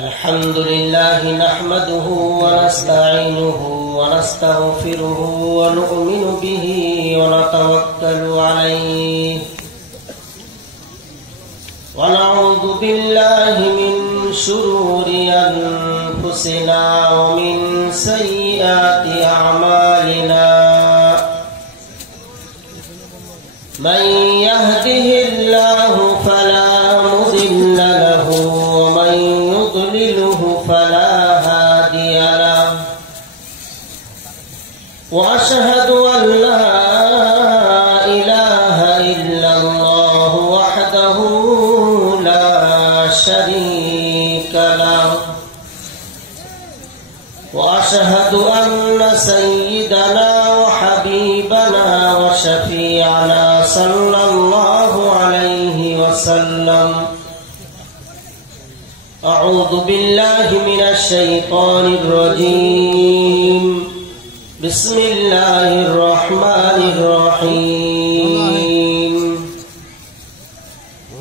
الحمد لله نحمده ونستعينه ونستغفره ونؤمن به ونتوكل عليه ونعوذ بالله من شرور أنفسنا ومن سيئات أعمالنا من يهده الله فلا مضل له ومن يضلله فلا هادي له وأشهد أن لا إله إلا الله وحده لا شريك له وأشهد أن سيدنا وحبيبنا وشفيعنا صلى الله عليه وسلم أعوذ بالله من الشيطان الرجيم بسم الله الرحمن الرحيم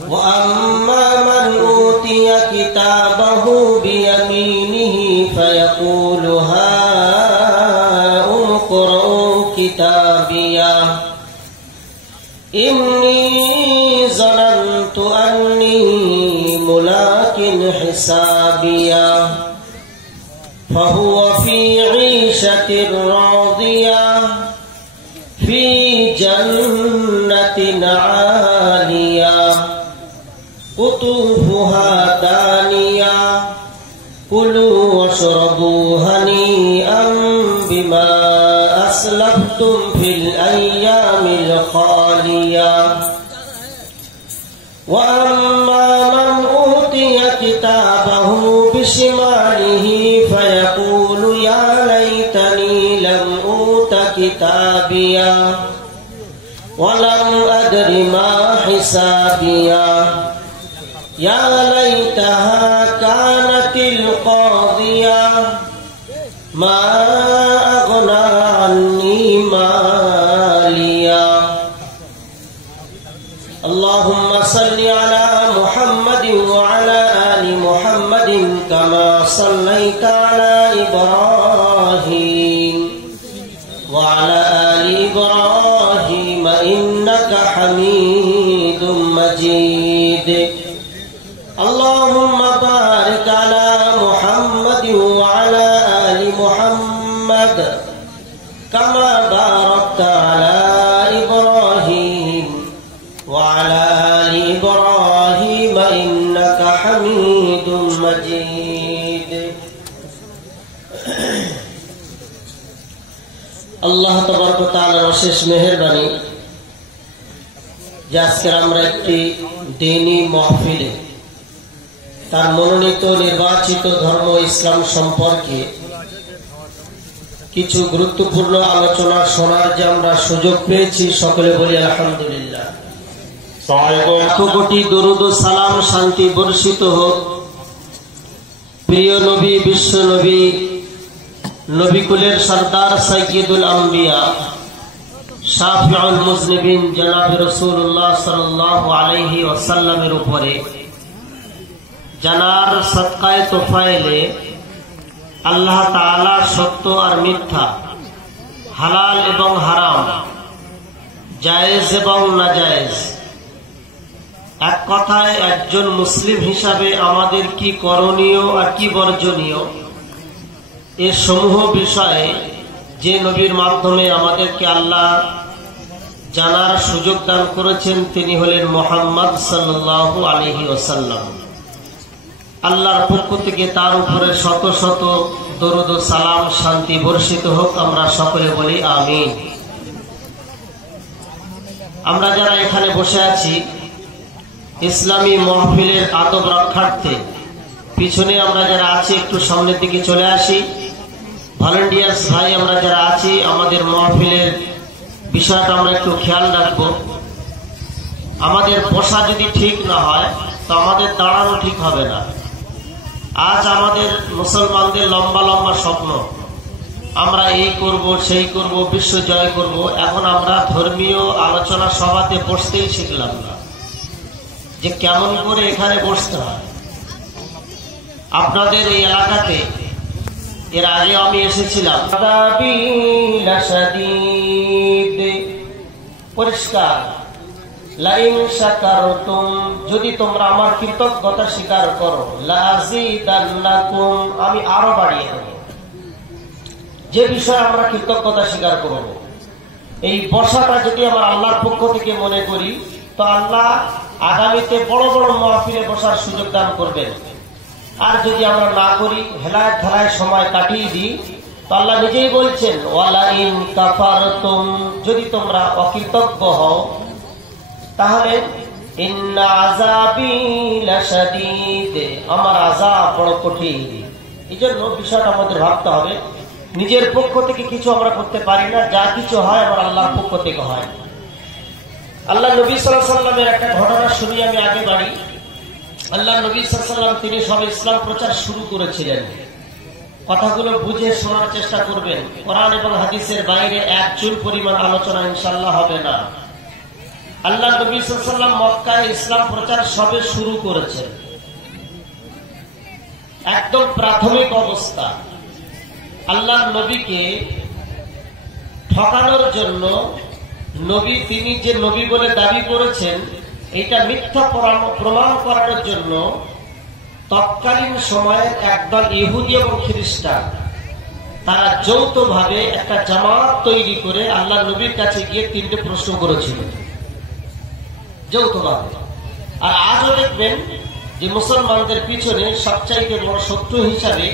وأما من أوتي كتابه بيمينه فيقول هاؤم اقرءوا كتابيه إني ظننت أني ملاق حسابيه فهو في عيشة راضية في جنة عالية قطوفها دانية كلوا واشربوا هنيئا بما أسلفتم في الأيام الخالية وأما من أوتي كتابه بشماله فيقول يا ليتني لم أوت كتابيه ولم أدر ما حسابيه يا ليتها كانت القاضية ما أغنى عني ماليا اللهم صل على محمد وعلى آل محمد كما صليت على إبراهيم وعلى آل إبراهيم إنك حميد مجيد اللهم بارك على محمد وعلى آل محمد كما باركت على إبراهيم وعلى آل إبراهيم إنك حميد مجيد আল্লাহ তাবারক ওয়া তাআলার অশেষ মেহেরবানি যে আজকে আমরা একটি দ্বীনি মাহফিলে তার মনোনীত নির্বাচিত ধর্ম ইসলাম সম্পর্কে কিছু গুরুত্বপূর্ণ আলোচনা শোনার যে আমরা সুযোগ পেয়েছি, সকলে বলি আলহামদুলিল্লাহ। কোটি দরুদ ও সালাম শান্তি বর্ষিত হোক প্রিয় নবী, বিশ্ব নবী, নবীকুলের সরদার সাইয়্যিদুল আম্বিয়া শাফিউল মুজনিবিন জনাব রাসূলুল্লাহ সাল্লাল্লাহু আলাইহি ওয়াসাল্লামের উপরে, জানার সদকায়ে তোফায়েলে আল্লাহ তাআলা সত্য আর মিথ্যা, হালাল এবং হারাম, জায়েজ এবং নাজায়েজ, এক কথায় একজন মুসলিম হিসাবে আমাদের কি করণীয় আর কি বর্জনীয়, এ সমূহ বিষয়ে যে নবীর মাধ্যমে আমাদেরকে আল্লাহ জানার সুযোগ দান করেছেন তিনি হলেন মুহাম্মদ সাল্লাল্লাহু আলাইহি ওয়াসাল্লাম। আল্লাহর পক্ষ থেকে তার উপরে শত শত দরুদ ও সালাম শান্তি বর্ষিত হোক, আমরা সকলে বলি আমিন। আমরা যারা এখানে বসে আছি ইসলামী মাহফিলের আদব রক্ষার্থে পিছনে আমরা যারা আছি একটু সামনের দিকে চলে আসি। ভলান্টিয়ার্স ভাই আমরা যারা আছি আমাদের মাহফিলের বিষয়টা আমরা একটু খেয়াল রাখবো। আমাদের বসা যদি ঠিক না হয় তো আমাদের দাঁড়ানো ঠিক হবে না। আজ আমাদের মুসলমানদের লম্বা লম্বা স্বপ্ন, আমরা এই করব সেই করব, বিশ্ব জয় করব। এখন আমরা ধর্মীয় আলোচনা সভাতে বসতেই শিখলাম না যে কেমন করে এখানে বসতে হয়। আপনাদের এই এলাকাতে এর আগে আমি এসেছিলাম। পরিষ্কার, লাইন শাকারতুম, যদি তোমরা আমার কৃতজ্ঞতা স্বীকার করো, লাযীদান্নাকুম, আমি আরো বাড়িয়ে দেব। যে বিষয়ে আমরা কৃতজ্ঞতা স্বীকার করব, এই বর্ষাটা যদি আমার আল্লাহর পক্ষ থেকে মনে করি, তো আল্লাহ আগামীতে বড় বড় মাহফিলে বসার সুযোগ দান করবেন। আর যদি আমরা না করি, হেলায় খেলায় সময় কাটিয়ে দিই, তো আল্লাহ নিজেই বলছেন ওয়ালাইন কাফারতুম, যদি তোমরা অকৃতজ্ঞ হও তাহলে ইন্না আযাবি লাশাদীদ, আমার আযাব বড় কঠিন। এই জন্য বিষয়টা আমাদের ভাবতে হবে, নিজের পক্ষ থেকে কিছু আমরা করতে পারি না, যা কিছু হয় আমার আল্লাহর পক্ষ থেকে হয়। আল্লাহ নবী সাল্লাল্লাহু আলাইহি ওয়াসাল্লামের একটা ঘটনা শুনি আমি আগে বাড়ি। আল্লাহ নবী সাল্লাল্লাহু আলাইহি ওয়াসাল্লাম তিনি সবে ইসলাম প্রচার শুরু করেছিলেন। কথাগুলো বুঝে শোনার চেষ্টা করবেন, কোরআন এবং হাদিসের বাইরে এক চুল পরিমাণ আলোচনা ইনশাআল্লাহ হবে না। আল্লাহ নবী সাল্লাল্লাহু আলাইহি ওয়াসাল্লাম মক্কায় ইসলাম প্রচার সবে শুরু করেছেন, একদম প্রাথমিক অবস্থা। আল্লাহ নবীকে ঠকানোর জন্য নবী, তিনি যে নবী বলে দাবি করেছেন, এটা মিথ্যা প্রমাণ করার জন্য তৎকালীন সময়ের একদল ইহুদি এবং খ্রিস্টান তারা যৌথভাবে একটা জামাত তৈরি করে আল্লাহ নবীর কাছে গিয়ে 3টে প্রশ্ন করেছিল, যৌথভাবে। আর আজও দেখবেন যে মুসলমানদের পিছনে সবচাইতে বড় শত্রু হিসাবে,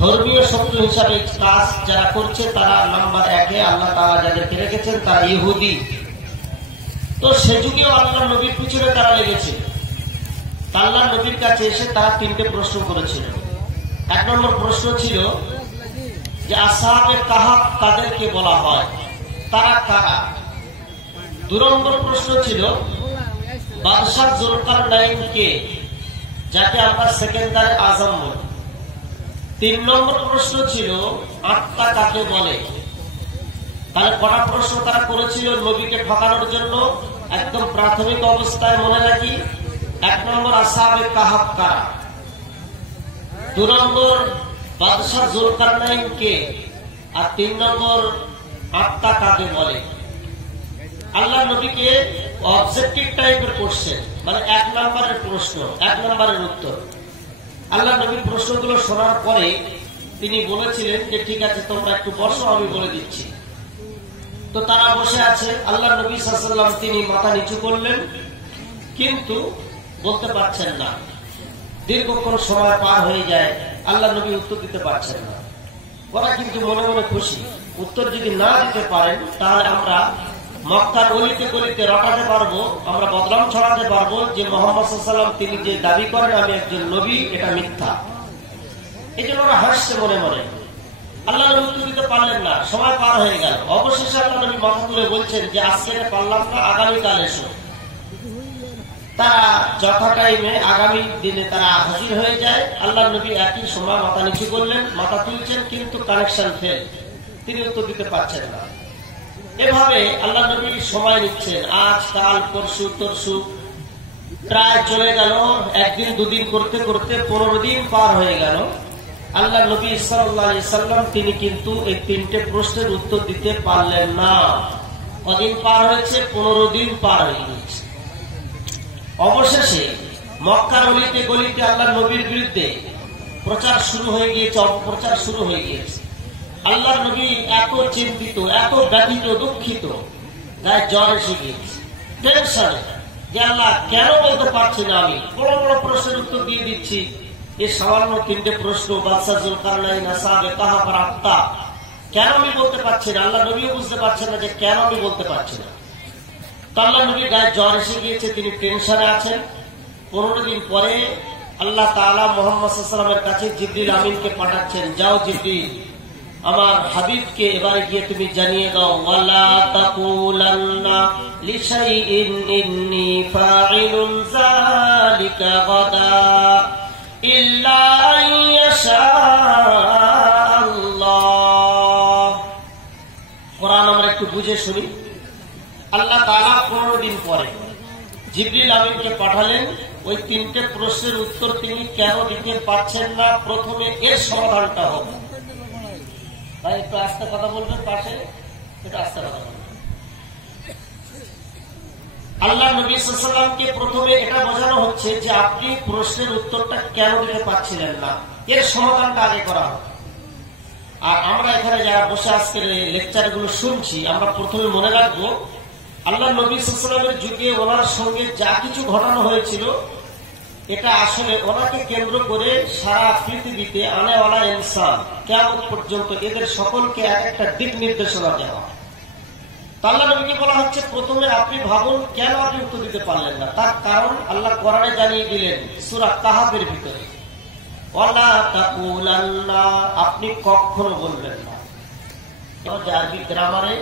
ধর্মীয় শত্রু হিসাবে কাজ যারা করছে, তারা নাম্বার 1-এ আল্লাহ তাআলা যাদেরকে রেখেছেন তারা ইহুদি। তো সে যুগেও আল্লাহ নবীর পিছনে তারা লেগেছে। আল্লাহ নবীর কাছে এসে তারা 3টে প্রশ্ন করেছিল। 1 নম্বর প্রশ্ন ছিল যে আসহাবে কাহাফ তাদেরকে বলা হয়, তারা কারা। 2 নম্বর প্রশ্ন ছিল বাদশাহ যুলকারনাইন কে, যাকে আমরা সেকেন্দারে আজম বলি। 3 নম্বর প্রশ্ন ছিল আত্মা কাকে বলে। তাহলে কটা প্রশ্ন তারা করেছিল নবীকে ঠকানোর জন্য? একদম প্রাথমিক অবস্থায় মনে রাখি, 1 নম্বর আসহাবে কাহাফ কারা, 2 নম্বর বাদশাহ যুলকারনাইন কে, আর 3 নম্বর আত্মা কাকে বলে। আল্লাহ নবীকে অবজেক্টিভ টাইপের কোশ্চেন, মানে 1 নম্বরের প্রশ্ন, 1 নম্বরের উত্তর। আল্লাহ নবীর প্রশ্নগুলো শোনার পরে তিনি বলেছিলেন যে ঠিক আছে তোমরা একটু বসো, আমি বলে দিচ্ছি। তো তারা বসে আছে, আল্লাহ নবী সাল্লাল্লাহু আলাইহি ওয়াসাল্লাম তিনি মাথা নিচু করলেন, কিন্তু বলতে পারছেন না। দীর্ঘক্ষণ সময় পার হয়ে যায়, আল্লাহ নবী উত্তর দিতে পারছেন না। ওরা কিন্তু মনে মনে খুশি, উত্তর যদি না দিতে পারেন তাহলে আমরা মক্কার অলিতে গলিতে রটাতে পারবো, আমরা বদনাম ছড়াতে পারবো যে মুহাম্মদ সাল্লাল্লাহু আলাইহি ওয়াসাল্লাম তিনি যে দাবি করেন আমি একজন নবী, এটা মিথ্যা। এই জন্য ওরা হাসছে মনে মনে। আল্লাহ নবী উত্তর দিতে পারলেন না, সময় পার হয়ে গেল। অবশেষে আল্লাহ নবী মাথা তুলে বলছেন যে আজকে পারলাম না, আগামীকাল এসো। তারা যথা টাইমে আগামী দিনে তারা হাজির হয়ে যায়। আল্লাহ নবী একই সময় মাথা নিচু করলেন, মাথা তুলছেন, কিন্তু কানেকশন ফেল, তিনি উত্তর দিতে পারছেন না। এভাবে আল্লাহ নবী সময় নিচ্ছেন, আজ কাল পরশু তরশু, প্রায় চলে গেল। 1 দিন 2 দিন করতে করতে 15 দিন পার হয়ে গেল। আল্লাহ নবী সাল্লাল্লাহু আলাইহি সাল্লাম তিনি কিন্তু এই 3টে প্রশ্নের উত্তর দিতে পারলেন না। কদিন পার হয়েছে? 15 দিন পার হয়ে গেছে। অবশেষে মক্কার অলিতে গলিতে আল্লাহ নবীর বিরুদ্ধে প্রচার শুরু হয়ে গিয়েছে, অপপ্রচার শুরু হয়ে গিয়েছে। আল্লাহ নবী এত চিন্তিত, এত ব্যথিত, দুঃখিত, গায়ে জ্বর এসে গিয়েছে, টেনশনে, যে আল্লাহ কেন বলতে পারছি না, আমি বড় বড় প্রশ্নের উত্তর দিয়ে দিচ্ছি, এই সামান্য 3টে প্রশ্ন, বাদশাহ যুলকারনাইন, আসহাবে কাহাফ আর আত্মা, কেন আমি বলতে পারছি না? আল্লাহ নবীও বুঝতে পারছেন না যে কেন আমি বলতে পারছি না। তো আল্লাহ নবীর গায়ে জ্বর এসে গিয়েছে, তিনি টেনশনে আছেন। 15 দিন পরে আল্লাহ তাআলা মুহাম্মদ সাল্লাল্লাহু আলাইহি ওয়াসাল্লামের কাছে জিবরিল আমিনকে পাঠাচ্ছেন, যাও জিবরিল, আমার হাবিবকে এবারে গিয়ে তুমি জানিয়ে দাও, ওয়ালা তাকুলান্না লিশাইইন ইন্নী ফাইলুন যালিকা গাদা ইল্লা আইয়াশা আল্লাহ। কোরআন আমরা একটু বুঝে শুনি। আল্লাহ তাআলা 15 দিন পরে জিবরিল আমিনকে পাঠালেন, ওই তিনটে প্রশ্নের উত্তর তিনি কেন দিতে পারছেন না, প্রথমে এর সমাধানটা হোক। ভাই একটু আস্তে কথা বলবেন, পাশে একটু আস্তে কথা বলবেন। আল্লাহ নবী সাল্লাল্লাহু আলাইহি ওয়াসাল্লামকে প্রথমে এটা বোঝানো হচ্ছে যে আপনি প্রশ্নের উত্তরটা কেন দিতে পারছিলেন না, এর সমাধানটা আগে করা হোক। আর আমরা এখানে যারা বসে আজকের লেকচার গুলো শুনছি, আমরা প্রথমে মনে রাখবো আল্লাহ নবী সাল্লাল্লাহু আলাইহি ওয়াসাল্লামের যুগে ওনার সঙ্গে যা কিছু ঘটানো হয়েছিল, এটা আসলে ওনাকে কেন্দ্র করে সারা পৃথিবীতে আনেওয়ালা ইনসান কিয়ামত পর্যন্ত এদের সকলকে এক একটা দিক নির্দেশনা দেওয়া। আল্লাহ নবীকে বলা হচ্ছে প্রথমে আপনি ভাবুন কেন আপনি উত্তর দিতে পারলেন না। তার কারণ আল্লাহ কোরআনে জানিয়ে দিলেন সূরা কাহাফের ভিতরে, ওয়ালা তাকুলান্না, আপনি কখনো বলবেন না। আরবি গ্রামারে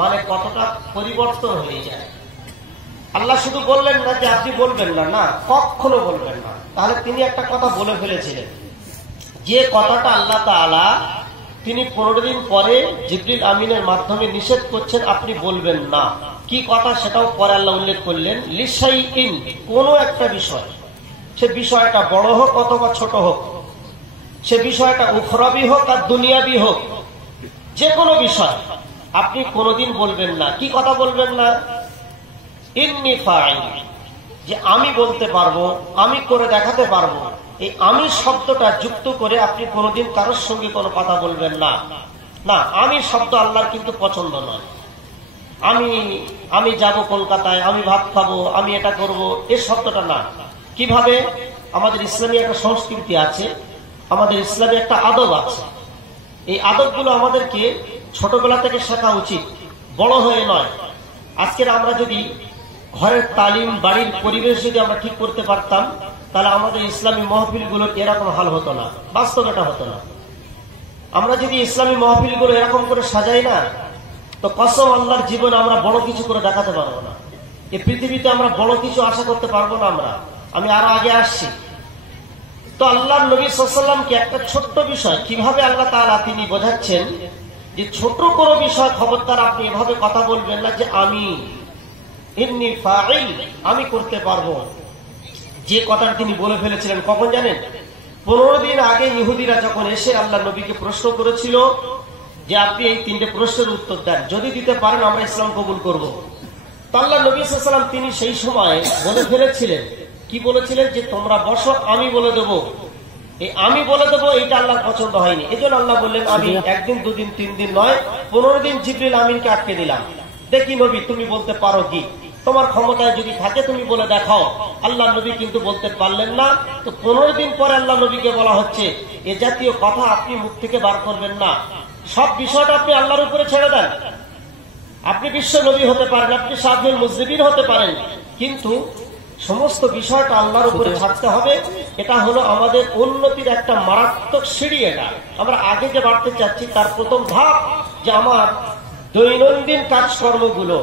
মানে কতটা পরিবর্তন হয়ে যায়। আল্লাহ শুধু বললেন না যে আপনি বলবেন না, না কখনো বলবেন না। তাহলে তিনি একটা কথা বলে ফেলেছিলেন, যে কথাটা আল্লাহ তাআলা তিনি 15 দিন পরে জিবরিল আমিনের মাধ্যমে নিষেধ করছেন আপনি বলবেন না। কি কথা সেটাও পরে আল্লাহ উল্লেখ করলেন, লিশাইইন, কোন একটা বিষয়, সে বিষয়টা বড় হোক অথবা ছোট হোক, সে বিষয়টা উখরাবি হোক আর দুনিয়াবি হোক, যে কোনো বিষয় আপনি কোনোদিন বলবেন না। কি কথা বলবেন না? ইন্নী ফাইল, যে আমি বলতে পারবো, আমি করে দেখাতে পারবো, এই আমি শব্দটা যুক্ত করে আপনি কোনোদিন কারোর সঙ্গে কোনো কথা বলবেন না। না, আমি শব্দ আল্লাহর কিন্তু পছন্দ নয়। আমি যাব কলকাতায়, আমি ভাত খাবো, আমি এটা করব, এই শব্দটা না। কিভাবে? আমাদের ইসলামী একটা সংস্কৃতি আছে, আমাদের ইসলামী একটা আদব আছে। এই আদবগুলো আমাদেরকে ছোটবেলা থেকে শেখা উচিত, বড় হয়ে নয়। আজকের আমরা যদি ঘরের তালিম, বাড়ির পরিবেশ যদি আমরা ঠিক করতে পারতাম, তাহলে আমাদের ইসলামী মহফিলগুলো এরকম হাল হতো না, বাস্তব এটা হতো না। আমরা যদি ইসলামী মহফিলগুলো এরকম করে সাজাই না, তো কসম আল্লাহর জীবনে আমরা বড় কিছু করে দেখাতে পারবো না। এই পৃথিবীতে আমরা বড় কিছু আশা করতে পারবো না। আমি আরো আগে আসছি। তো আল্লাহ নবী সাল্লাল্লাহু আলাইহি ওয়াসাল্লামকে একটা ছোট্ট বিষয় কিভাবে আল্লাহ তাআলা তিনি বোঝাচ্ছেন যে ছোট কোনো বিষয় খবরদার আপনি এভাবে কথা বলবেন না যে আমি ইন্নী ফাইল, আমি করতে পারবো। যে কথাটা তিনি বলে ফেলেছিলেন কখন জানেন? 15 দিন আগে ইহুদিরা যখন এসে আল্লাহ নবীকে প্রশ্ন করেছিল যে আপনি এই 3টে প্রশ্নের উত্তর দেন, যদি দিতে পারেন আমরা ইসলাম কবুল করব। তো আল্লাহ নবী সাল্লাল্লাহু আলাইহি ওয়াসাল্লাম তিনি সেই সময় বলে ফেলেছিলেন, কি বলেছিলেন? যে তোমরা বসো, আমি বলে দেবো। এই আমি বলে দেবো এইটা আল্লাহর পছন্দ হয়নি। এই জন্য আল্লাহ বললেন আমি 1 দিন 2 দিন 3 দিন নয়, 15 দিন জিবরিল আমিনকে আটকে দিলাম। দেখি নবী তুমি বলতে পারো কি, তোমার ক্ষমতায় যদি থাকে তুমি বলে দেখাও। আল্লাহ নবী কিন্তু বলতে পারলেন না। তো 15 দিন পরে আল্লাহ নবীকে বলা হচ্ছে এ জাতীয় কথা আপনি মুখ থেকে বার করবেন না, সব বিষয়টা আপনি আল্লাহর উপরে ছেড়ে দেন। আপনি বিশ্ব নবী হতে পারেন, আপনি সাফিউল মুজনিবিন হতে পারেন, কিন্তু সমস্ত বিষয়টা আল্লাহর উপরে ছাড়তে হবে। এটা হলো আমাদের উন্নতির একটা মারাত্মক সিঁড়ি। এটা আমরা আগে যে বাড়তে চাচ্ছি তার প্রথম ধাপ, যে আমার দৈনন্দিন কাজকর্মগুলো,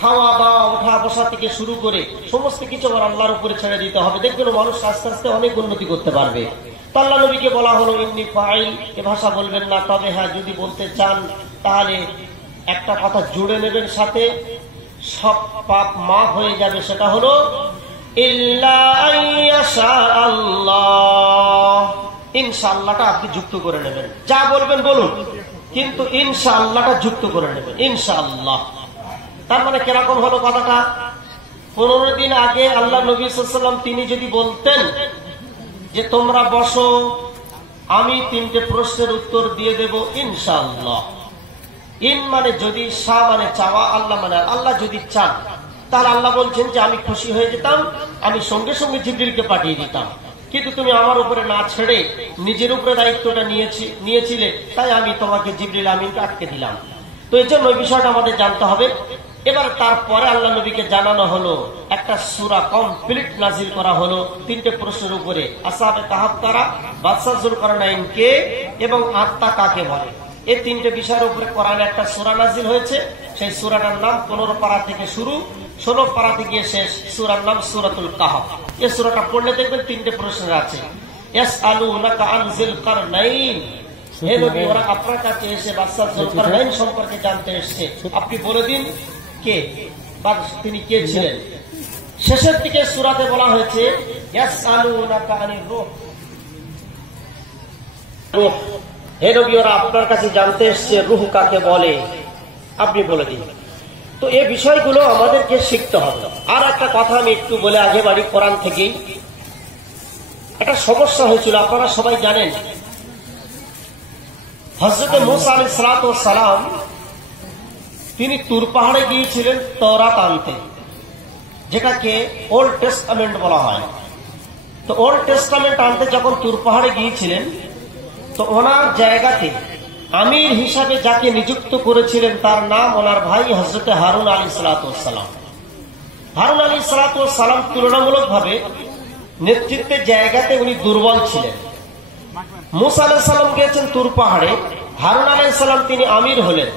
খাওয়া দাওয়া, ওঠা বসা থেকে শুরু করে সমস্ত কিছু আমার আল্লাহর উপরে ছেড়ে দিতে হবে। দেখবেন মানুষ আস্তে আস্তে অনেক উন্নতি করতে পারবে। তো আল্লাহ নবীকে বলা হলো ইন্নী ফাইল, এ ভাষা বলবেন না। তবে হ্যাঁ, যদি বলতে চান তাহলে একটা কথা জুড়ে নেবেন সাথে, সব পাপ মাফ হয়ে যাবে। সেটা হলো ইল্লা আইয়াশা আল্লাহ, ইনশাআল্লাহটা আপনি যুক্ত করে নেবেন। যা বলবেন বলুন, কিন্তু ইনশাআল্লাহটা যুক্ত করে নেবেন, ইনশাআল্লাহ। তার মানে কিরকম হলো কথাটা? 15 দিন আগে আল্লাহ নবী সাল্লাল্লাহু আলাইহি ওয়াসাল্লাম তিনি যদি বলতেন যে তোমরা বসো, আমি 3টে প্রশ্নের উত্তর দিয়ে দেব ইনশাআল্লাহ। ইন মানে যদি, শা মানে চাওয়া, আল্লাহ মানে আল্লাহ যদি চান, তাহলে আল্লাহ বলছেন যে আমি খুশি হয়ে যেতাম, আমি সঙ্গে সঙ্গে জিবরিলকে পাঠিয়ে দিতাম। কিন্তু তুমি আমার উপরে না ছেড়ে নিজের উপরে দায়িত্বটা নিয়েছিলে, তাই আমি তোমাকে জিবরিল আমিনকে আটকে দিলাম। তো এই জন্য ওই বিষয়টা আমাদের জানতে হবে। এবার তারপরে আল্লাহ নবীকে জানানো হলো, একটা সূরা কমপ্লিট নাজিল করা হলো 3টে প্রশ্নের উপরে। আসহাবে কাহাফ কারা, বাদশাহ যুলকারনাইন কে, এবং আত্মা কাকে বলে, এই 3টে বিষয়ের উপরে কোরআনে একটা সূরা নাজিল হয়েছে। সেই সূরাটার নাম 15 পারা থেকে শুরু, 16 পারাতে গিয়ে শেষ। সূরার নাম সূরাতুল কাহাফ। এই সূরাটা পড়লে দেখবেন 3টে প্রশ্ন আছে। ইয়াসআলুনাকা আন যুলকারনাইন, হে নবী ওরা আপনার কাছে এসে বাদশাহ যুলকারনাইন সম্পর্কে জানতে এসেছে, আপনি বলে দিন কে বা তিনি কে ছিলেন। শেষের দিকে সূরাতে বলা হয়েছে ইয়াসআলুনাকা আনির রূহ, রূহ, হে নবী ওরা আপনার কাছে জানতে এসেছে রূহ কাকে বলে, আপনি বলে দিন। তো এই বিষয়গুলো আমাদেরকে শিখতে হবে। আর একটা কথা আমি একটু বলে আগে বাড়ি, কোরআন থেকেই একটা সমস্যা হয়েছিল, আপনারা সবাই জানেন। হযরত মূসা আলাইহিস সালাম তিনি তুর পাহাড়ে গিয়েছিলেন তওরাত আনতে, যেটাকে ওল্ড টেস্টামেন্ট বলা হয়। তো ওল্ড টেস্টামেন্ট আনতে যখন তুর পাহাড়ে গিয়েছিলেন, তো ওনার জায়গাতে আমির হিসাবে যাকে নিযুক্ত করেছিলেন তার নাম ওনার ভাই হযরত হারুন আলাইহিস সালাম। হারুন আলাইহিস সালাম তুলনামূলক ভাবে নেতৃত্বের জায়গাতে উনি দুর্বল ছিলেন। মূসা আলাইহিস সালাম গিয়েছেন তুর পাহাড়ে, হারুন আলাইহিস সালাম তিনি আমির হলেন।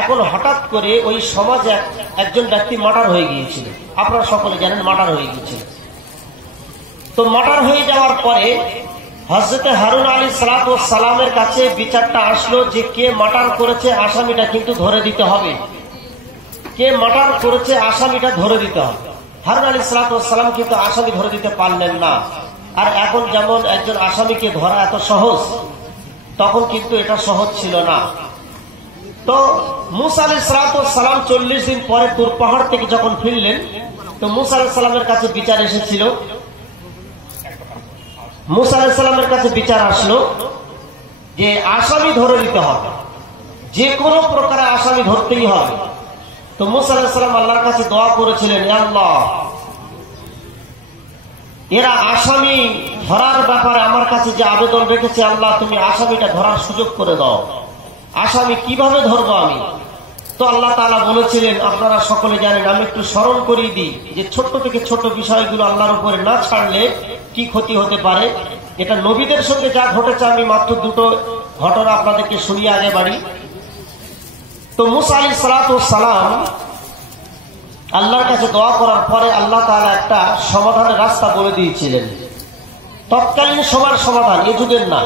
এখন হঠাৎ করে ওই সমাজে একজন ব্যক্তি মার্ডার হয়ে গিয়েছিল, আপনারা সকলে জানেন মার্ডার হয়ে গিয়েছিল। তো মার্ডার হয়ে যাওয়ার পরে হযরত হারুন আলাইহিস সালামের কাছে বিচারটা আসলো যে কে মার্ডার করেছে আসামিটা কিন্তু ধরে দিতে হবে, কে মার্ডার করেছে আসামিটা ধরে দিতে হবে। হারুন আলাইহিস সালাম কিন্তু আসামি ধরে দিতে পারলেন না। আর এখন যেমন একজন আসামিকে ধরা এত সহজ, তখন কিন্তু এটা সহজ ছিল না। তো মূসা আলাইহিস সালাম 40 দিন পরে তুর পাহাড় থেকে যখন ফিরলেন, তো মূসা আলাইহিস সালামের কাছে বিচার এসেছিল। মূসা আলাইহিস সালামের কাছে বিচার আসলো যে আসামি ধরে দিতে হবে, যে কোনো প্রকারে আসামি ধরতেই হবে। তো মূসা আলাইহিস সালাম আল্লাহর কাছে দোয়া করেছিলেন, হে আল্লাহ, এরা আসামি ধরার ব্যাপারে আমার কাছে যে আবেদন রেখেছে, আল্লাহ তুমি আসামিটা ধরার সুযোগ করে দাও। আসামি কিভাবে ধরবো আমি? তো আল্লাহ তাআলা বলেছিলেন, আপনারা সকলে জানেন, আমি একটু স্মরণ করিয়ে দিই যে ছোট্ট থেকে ছোট বিষয়গুলো আল্লাহর উপরে না ছাড়লে কি ক্ষতি হতে পারে। এটা নবীদের সঙ্গে যা ঘটেছে, আমি মাত্র দুটো ঘটনা আপনাদেরকে শুনিয়ে আগে বাড়ি। তো মূসা আলাইহিস সালাম আল্লাহর কাছে দোয়া করার পরে আল্লাহ তাআলা একটা সমাধানের রাস্তা বলে দিয়েছিলেন। তৎকালীন সময়ের সমাধান, এ যুগের না।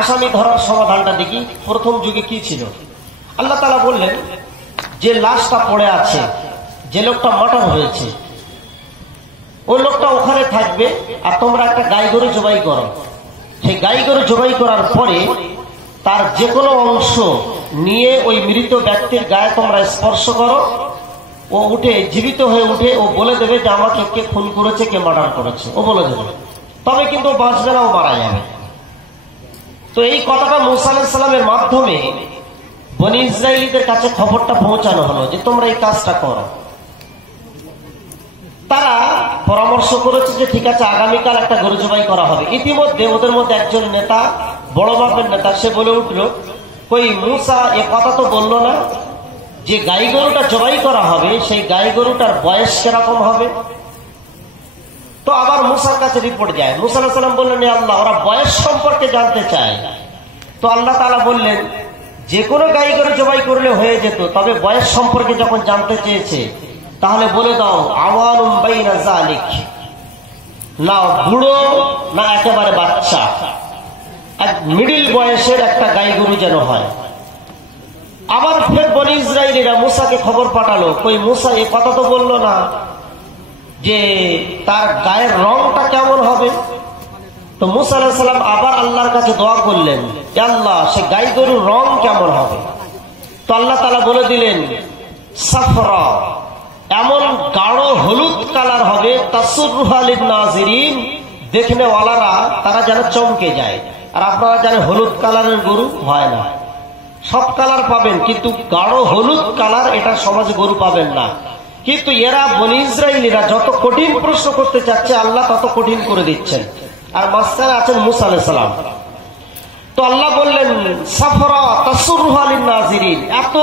আসামি ধরার সমাধানটা দেখি প্রথম যুগে কি ছিল। আল্লাহ তাআলা বললেন যে লাশটা পড়ে আছে, যে লোকটা মার্ডার হয়েছে, ওই লোকটা ওখানে থাকবে, আর তোমরা একটা গাই গরু জবাই করো। সেই গাই গরু জবাই করার পরে তার যে কোনো অংশ নিয়ে ওই মৃত ব্যক্তির গায়ে তোমরা স্পর্শ করো, ও উঠে জীবিত হয়ে উঠে ও বলে দেবে যে আমাকে কে খুন করেছে, কে মার্ডার করেছে, ও বলে দেবে। তবে কিন্তু বাঁচবে না, ও মারা যাবে। তো এই কথাটা মূসা আলাইহিস সালামের মাধ্যমে বনী ইসরাইলীদের কাছে খবরটা পৌঁছানো হলো যে তোমরা এই কাজটা করো। তারা পরামর্শ করেছে যে ঠিক আছে, আগামীকাল একটা গরু জবাই করা হবে। ইতিমধ্যে ওদের মধ্যে একজন নেতা, বড় মাপের নেতা, সে বলে উঠল, কই মূসা এ কথা তো বললো না যে গাই গরুটা জবাই করা হবে, সেই গাই গরুটার বয়স কিরকম হবে? তো আবার মূসার কাছে রিপোর্ট যায়। মূসা আলাইহিস সালাম বললেন, হে আল্লাহ, ওরা বয়স সম্পর্কে জানতে চায়। তো আল্লাহ তাআলা বললেন, যে কোনো গাই গরু জবাই করলে হয়ে যেত, তবে বয়স সম্পর্কে যখন জানতে চেয়েছে, তাহলে বলে দাও আওয়ানুম বাইনা যালিক, না বুড়ো না একেবারে বাচ্চা, এক মিডিল বয়সের একটা গাই গরু যেন হয়। আবার ফের বনী ইসরাইলীরা মূসাকে খবর পাঠালো, কই মূসা এ কথা তো বললো না যে তার গায়ের রংটা কেমন হবে। তো মূসা আলাইহিস সালাম আবার আল্লাহর কাছে দোয়া করলেন, হে আল্লাহ, সে গাই গরুর রং কেমন হবে? তো আল্লাহ তাআলা বলে দিলেন, সাফরা, এমন গাঢ় হলুদ কালার হবে, তাসুররুহা লিন-নাজিরিন, দেখনে ওয়ালারা তারা যেন চমকে যায়। আর আপনারা জানেন হলুদ কালারের গরু হয় না, সব কালার পাবেন, কিন্তু গাঢ় হলুদ কালার এটা সমাজে গরু পাবেন না। কিন্তু এরা বনী ইসরাইলীরা যত কঠিন প্রশ্ন করতে চাচ্ছে, আল্লাহ তত কঠিন করে দিচ্ছেন। আর মাঝখানে আছেন মূসা আলাইহিস সালাম। তো আল্লাহ বললেন, সাফরা তাসুররুহা লিন-নাজিরিন, এত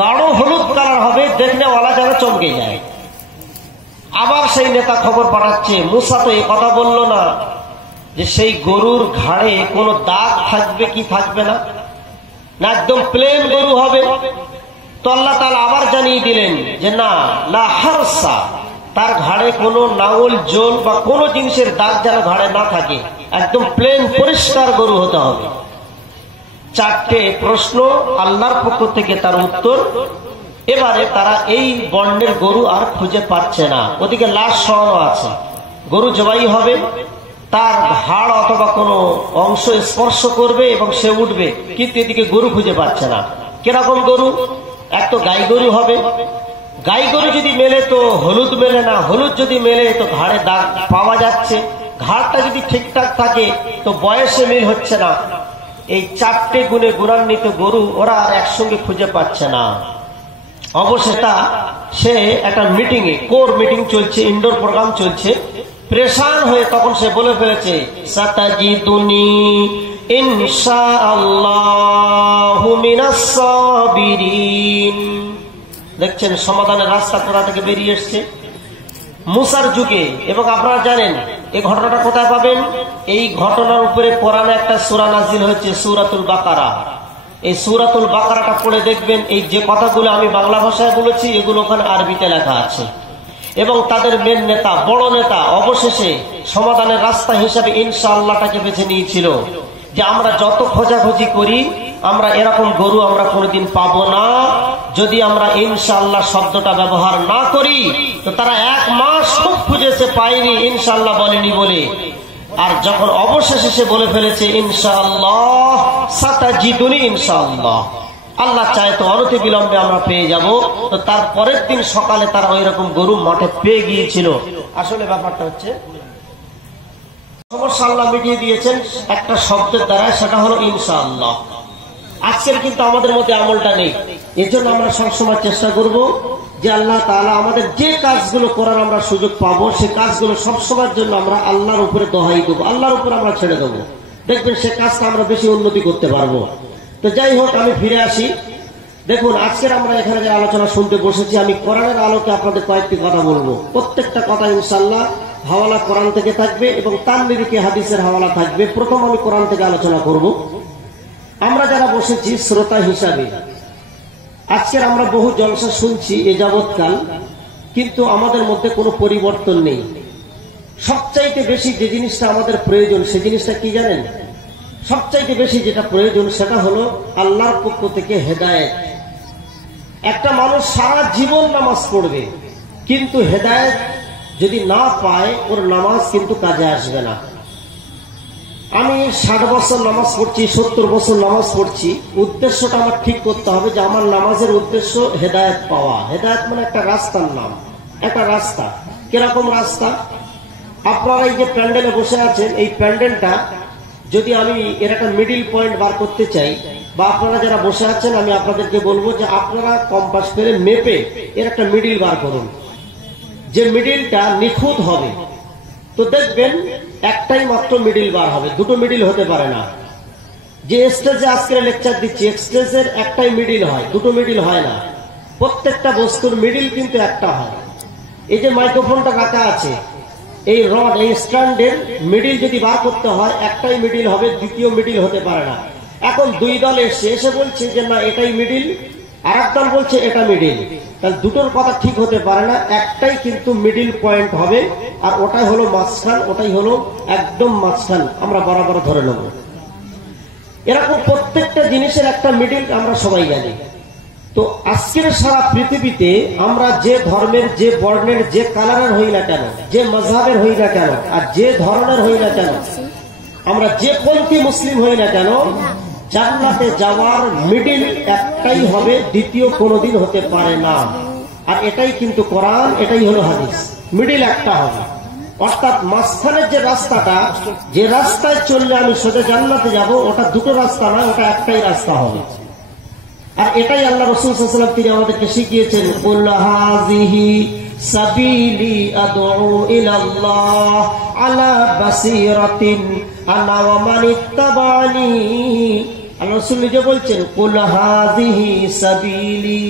গাঢ় হলুদ কালার হবে, দেখলে ওয়ালা যেন চমকে যায়। আবার সেই নেতা খবর পাঠাচ্ছে, মূসা তো এই কথা বলল না যে সেই গরুর ঘাড়ে কোনো দাগ থাকবে কি থাকবে না, না একদম প্লেন গরু হবে। তো আল্লাহ তাআলা আবার জানিয়ে দিলেন যে না, লা হারসা, তার ঘাড়ে কোনো নাঙল জোল বা কোনো জিনিসের দাগ যেন ঘাড়ে না থাকে, একদম প্লেন পরিষ্কার গরু হতে হবে। চারটে প্রশ্ন, আল্লাহর পক্ষ থেকে তার উত্তর। এবারে তারা এই বর্ণের গরু আর খুঁজে পাচ্ছে না। ওদিকে লাশ সরানো আছে, গরু জবাই হবে, তার হাড় অথবা কোনো অংশ স্পর্শ করবে এবং সে উঠবে, কিন্তু এদিকে গরু খুঁজে পাচ্ছে না। কিরকম গরু? এক তো গাই গরু হবে, গাই গরু যদি মেলে তো হলুদ মেলে না, হলুদ যদি মেলে তো ঘাড়ে দাগ পাওয়া যাচ্ছে, ঘাড়টা যদি ঠিকঠাক থাকে তো বয়সে মিল হচ্ছে না। এই চারটে গুণে গুণান্বিত গরু ওরা আর একসঙ্গে খুঁজে পাচ্ছে না। অবশেষে সে একটা মিটিং এ, কোর মিটিং চলছে, ইনডোর প্রোগ্রাম চলছে, প্রেশান হয়ে তখন সে বলে ফেলেছে, সাতাজিদুনি ইনশাআল্লাহু মিনাস সাবিরিন। দেখছেন সমাধানের রাস্তা কোথা থেকে বেরিয়ে এসছে? মুসার যুগে। এবং আপনারা জানেন এই ঘটনাটা কোথায় পাবেন? এই ঘটনার উপরে কোরআনে একটা সূরা নাযিল হয়েছে, সূরাতুল বাকারা। এই সূরাতুল বাকারাটা পড়ে দেখবেন এই যে কথাগুলো আমি বাংলা ভাষায় বলেছি এগুলো ওখানে আরবিতে লেখা আছে। এবং তাদের মেন নেতা, বড় নেতা অবশেষে সমাধানের রাস্তা হিসাবে ইনশাআল্লাহটাকে বেছে নিয়েছিল, যে আমরা যত খোঁজাখুঁজি করি আমরা এরকম গরু আমরা কোনোদিন পাবো না যদি আমরা ইনশাআল্লাহ শব্দটা ব্যবহার না করি। তো তারা 1 মাস খুব খুঁজেছে, পায়নি, ইনশাআল্লাহ বলেনি বলে। আর যখন অবশেষে সে বলে ফেলেছে ইনশাআল্লাহ, সাতাজিদুনি ইনশাআল্লাহ, আল্লাহ চায় তো অনতি বিলম্বে আমরা পেয়ে যাব। তো তার পরের দিন সকালে তারা ওই রকম গরু মাঠে পেয়ে গিয়েছিল। আসলে ব্যাপারটা হচ্ছে সমস্যা আল্লাহ মিটিয়ে দিয়েছেন একটা শব্দের দ্বারা, সেটা হলো ইনশাআল্লাহ। আজকের কিন্তু আমাদের মধ্যে আমলটা নেই। এজন্য আমরা সবসময় চেষ্টা করব যে আল্লাহ তাআলা আমাদের যে কাজগুলো করার আমরা সুযোগ পাবো সেই কাজগুলো সবসময়ের জন্য আমরা আল্লাহর উপরে দোহাই দেবো, আল্লাহর উপরে আমরা ছেড়ে দেবো। দেখবেন সে কাজটা আমরা বেশি উন্নতি করতে পারবো। তো যাই হোক, আমি ফিরে আসি। দেখুন আজকের আমরা এখানে যে আলোচনা শুনতে বসেছি, আমি কোরআনের আলোকে আপনাদের কয়েকটি কথা বলবো। প্রত্যেকটা কথা ইনশাআল্লাহ হাওয়ালা কোরআন থেকে থাকবে এবং তার নিরিখে হাদিসের হাওয়ালা থাকবে। প্রথম আমি কোরআন থেকে আলোচনা করব। আমরা যারা বসেছি শ্রোতা হিসাবে, আজকের আমরা বহু জলসা শুনছি এ যাবৎকাল, কিন্তু আমাদের মধ্যে কোনো পরিবর্তন নেই। সবচাইতে বেশি যে জিনিসটা আমাদের প্রয়োজন সে জিনিসটা কি জানেন? সবচাইতে বেশি যেটা প্রয়োজন সেটা হলো আল্লাহর পক্ষ থেকে হেদায়েত। একটা মানুষ সারা জীবন নামাজ পড়বে, কিন্তু হেদায়েত যদি না পায় ওর নামাজ কিন্তু কাজে আসবে না। আমি 60 বছর নামাজ পড়ছি, 70 বছর নামাজ পড়ছি, উদ্দেশ্যটা আমার ঠিক করতে হবে যে আমার নামাজের উদ্দেশ্য হেদায়েত পাওয়া। হেদায়েত মানে একটা রাস্তার নাম, একটা রাস্তা। কিরকম রাস্তা? আপনারা এই যে প্যান্ডেলে বসে আছেন, এই প্যান্ডেলটা যদি আমি এর একটা মিডিল পয়েন্ট বার করতে চাই, বা আপনারা যারা বসে আছেন আমি আপনাদেরকে বলবো যে আপনারা কম্পাস করে মেপে এর একটা মিডিল বার করুন, যে মিডিলটা নিখুঁত হবে। তো দেখবেন একটাই মাত্র মিডিল বার হবে, দুটো মিডিল হতে পারে না। যে স্টেজে আজকে লেকচার দিচ্ছি, স্টেজের একটাই মিডিল হয়, দুটো মিডিল হয় না। প্রত্যেকটা বস্তুর মিডিল কিন্তু একটা হয়। এই যে মাইক্রোফোনটা রাখা আছে, এই রড, এই স্ট্যান্ডের মিডিল যদি বার করতে হয় একটাই মিডিল হবে, দ্বিতীয় মিডিল হতে পারে না। এখন দুই দল এসে বলছে যে না এটাই মিডিল, আর এক দল বলছে এটা মিডিল। তাহলে দুটোর কথা ঠিক হতে পারে না, একটাই কিন্তু মিডিল পয়েন্ট হবে, আর ওটাই হলো মাঝখান, ওটাই হলো একদম মাঝখান, আমরা বরাবর ধরে নেব। এরকম প্রত্যেকটা জিনিসের একটা মিডিল আমরা সবাই জানি। তো আজকের সারা পৃথিবীতে আমরা যে ধর্মের, যে বর্ণের, যে কালারের হই না কেন, যে মাযহাবের হই না কেন, আর যে ধরনের হই না কেন, আমরা যে পন্থী মুসলিম হই না কেন, জান্নাতে যাওয়ার মিডিল একটাই হবে, দ্বিতীয় কোনোদিন হতে পারে না। আর এটাই কিন্তু কোরআন, এটাই হলো হাদিস, মিডিল একটা হবে। অর্থাৎ মাঝখানের যে রাস্তাটা, যে রাস্তায় চললে আমি সোজা জান্নাতে যাব, ওটা দুটো রাস্তা নয়, ওটা একটাই রাস্তা হবে। আর এটাই আল্লাহ রাসূল সাল্লাল্লাহু আলাইহি ওয়াসাল্লাম তিনি আমাদেরকে শিখিয়েছেন, কুল হাযিহি সাবিলি আদউ ইলাল্লাহ আলা বাসীরাতিন আনা ওয়া মান ইত্তাবানি। আল্লাহ রাসূল নিজে বলছেন কুল হাযিহি সাবিলি,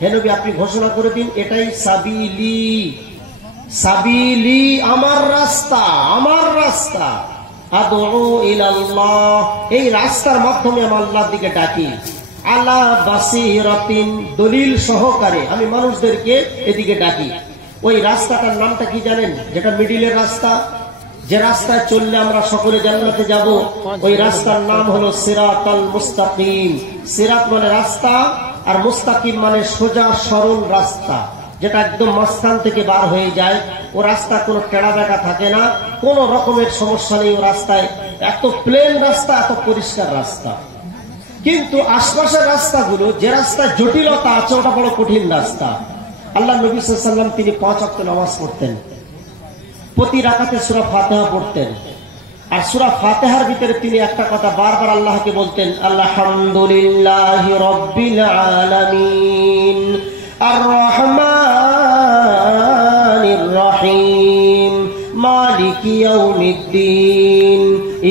হে নবী আপনি ঘোষণা করে দিন এটাই সাবিলি। সাবিলি আমার রাস্তা, আমার রাস্তা। আদউ ইলাল্লাহ, এই রাস্তার মাধ্যমে আমি আল্লাহর দিকে ডাকি। আলা বাসীরাতিন, দলিল সহকারে আমি মানুষদেরকে এদিকে ডাকি। ওই রাস্তাটার নামটা কি জানেন? যেটা মিডিলের রাস্তা, যে রাস্তায় চললে আমরা সকলে জান্নাতে যাব, ওই রাস্তার নাম হলো সিরাতাল মুস্তাকিম। সিরাত মানে রাস্তা, আর মুস্তাকিম মানে সোজা সরল রাস্তা, যেটা একদম মাঝখান থেকে বার হয়ে যায়। ও রাস্তা কোনো টেড়া বেঁকা থাকে না, কোনো রকমের সমস্যা নেই। ও রাস্তায় এত প্লেন রাস্তা, এত পরিষ্কার রাস্তা। কিন্তু আশপাশের রাস্তাগুলো, যে রাস্তায় জটিলতা আছে, ওটা বড় কঠিন রাস্তা। আল্লাহ নবী সাল্লাল্লাহু আলাইহি ওয়াসাল্লাম তিনি 5 ওয়াক্ত নামাজ পড়তেন, প্রতি রাকাতে সূরা ফাতিহা পড়তেন। আর সূরা ফাতিহার ভিতরে তিনি একটা কথা বারবার আল্লাহকে বলতেন, আলহামদুলিল্লাহি রাব্বিল আলামিন আর রহমানির রহিম মালিকি ইয়াউমিদ্দিন